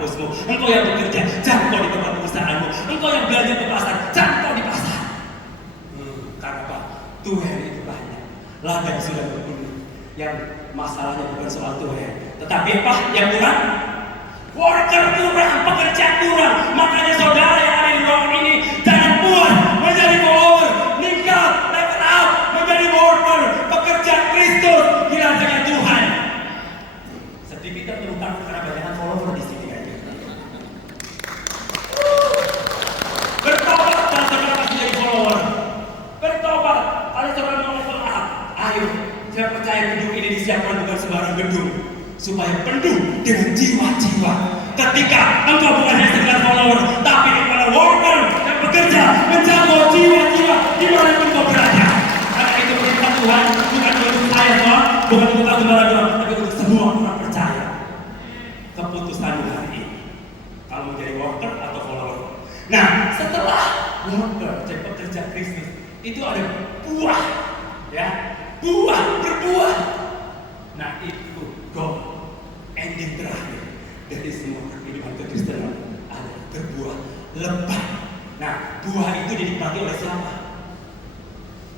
kampusmu, engkau yang bekerja, jangkau di tempat perusahaanmu, engkau yang belanja ke pasar, jangkau di pasar. Karena apa? Tuhan itu banyak, ladang sudah berpenuh. Yang masalahnya bukan soal Tuhan, tetapi apa? Yang kurang? Worker kurang, pekerja kurang. Makanya saudara yang ada di ruangan ini, jangan puas menjadi follower, meninggal, level up, menjadi worker, pekerja Kristus di ladangnya Tuhan. Sedikit kita terutama karena banyak follower di sini aja. Bertobat kalau saudara masih jadi follower. Bertobat kalau saudara mau level up. Ayo, saya percaya gedung ini disiapkan bukan sembarang gedung, supaya penuh dengan jiwa-jiwa. Ketika engkau bukan hanya sekedar follower, tapi kepada worker yang bekerja menjangkau jiwa-jiwa dimanapun kau berada. Karena itu perintah Tuhan bukan untuk saya doang, bukan untuk aku doang, tapi untuk semua orang percaya. Keputusanmu hari ini, kalau menjadi worker atau follower. Nah, setelah worker jadi pekerja Kristus, itu ada buah, ya, buah berbuah. Nah, itu goal, ending terakhir dari semua kehidupan kekristenan adalah berbuah lebat. Nah, buah itu dinikmati oleh siapa?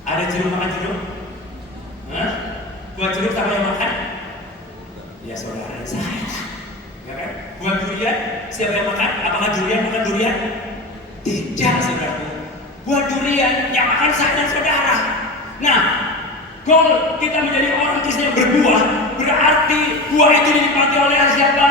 Ada jeruk makan jeruk? Hah? Buah jeruk siapa yang makan? Ya saudara dan saya, ya kan? Buah durian siapa yang makan? Apakah durian makan durian? Tidak, saudara. Buah durian yang makan saya dan saudara. Nah, goal kita menjadi orang Kristen yang berbuah, berarti buah itu dinikmati oleh siapa?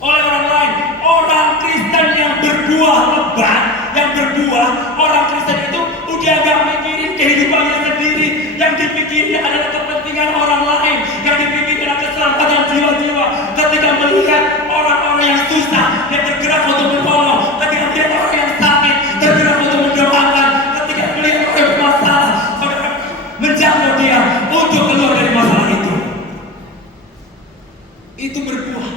Oleh orang lain. Orang Kristen yang berbuah lebat, yang berbuah, orang Kristen itu udah gak mikirin kehidupannya sendiri. Yang dipikirin adalah kepentingan orang lain, yang dipikirin adalah keselamatan jiwa-jiwa. Ketika melihat orang-orang yang susah, dia tergerak untuk menolong. Ketika melihat orang yang sakit, tergerak untuk mendoakan. Ketika melihat orang yang bermasalah, saudara menjangkau dia untuk keluar dari masalah itu. Itu berbuah.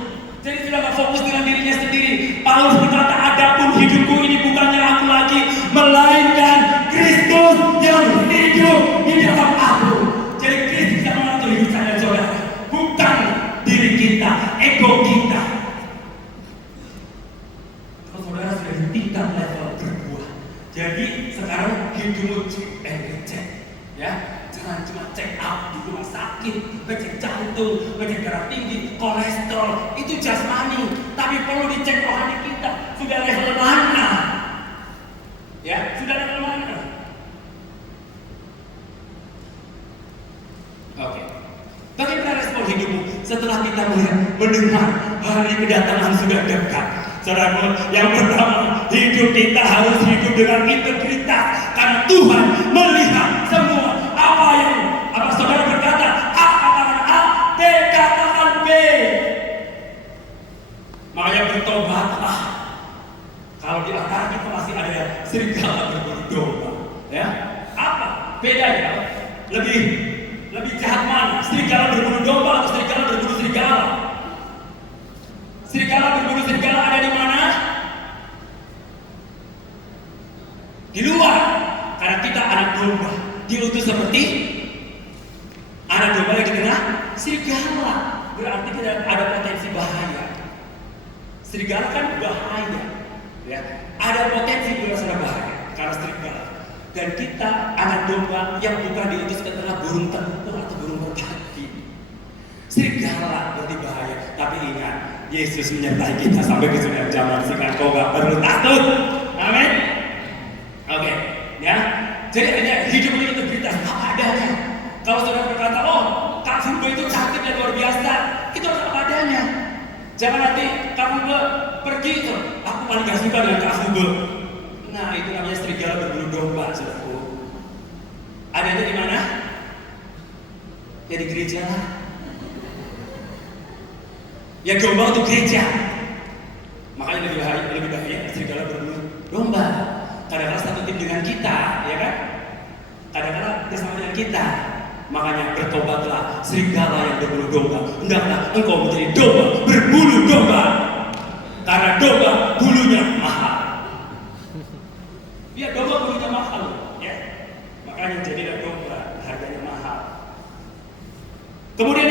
Jadi sudah gak fokus dengan dirinya sendiri. Paulus berkata, adapun hidupku ini bukannya aku lagi, melainkan Kristus yang hidup di dalam aku. Jadi Kristus yang mengatur hidup saya dan saudara, bukan diri kita, ego kita. Kalau saudara sudah di tingkat level berbuah, jadi sekarang hidupmu cek and recheck, ya. Jangan cuma check up di rumah sakit, ngecek jantung, ngecek darah tinggi, kolesterol, itu jasmani. Tapi perlu dicek rohani kita, sudah level mana? Ya, sudah level mana? Oke. Bagaimana respon hidupmu setelah kita mendengar hari kedatangan sudah dekat? Saudara, yang pertama, hidup kita harus hidup dengan integritas, karena Tuhan melihat semua. Apa saudara berkata A katakan A, B katakan B. Makanya bertobatlah. Kalau di antara kita masih ada serigala berburu domba, ya, apa bedanya? Lebih jahat mana? Serigala berburu domba atau serigala berburu serigala? Serigala berburu serigala ada di mana? Di luar. Karena kita anak domba, diutus seperti anak domba yang di tengah serigala. Berarti kita ada potensi bahaya. Serigala kan bahaya, ya. Ada potensi berasal bahaya karena serigala. Dan kita anak domba yang bukan diutus ke tengah burung tempur atau burung merpati. Serigala berarti bahaya. Tapi ingat, Yesus menyertai kita sampai kesudahan zaman, sehingga kau gak perlu takut. Amin. Oke, ya. Jadi hanya hidup ini integritas apa adanya. Kalau saudara berkata, oh Kak Fumbo itu cantik dan luar biasa, itu harus apa adanya. Jangan nanti Kak Fumbo pergi itu, aku paling gak suka dengan Kak Fumbo. Nah, itu namanya serigala berburu domba, saudaraku. Adanya di mana? Ya di gereja lah. Ya domba untuk gereja. Makanya lebih bahaya serigala berburu domba. Kadang-kadang satu tim dengan kita, ya kan? Kadang-kadang bersama dengan kita. Makanya bertobatlah serigala yang berbulu domba. Hendaklah engkau menjadi domba berbulu domba. Karena domba bulunya mahal. Ya, domba bulunya mahal, ya. Makanya jadilah domba, harganya mahal. Kemudian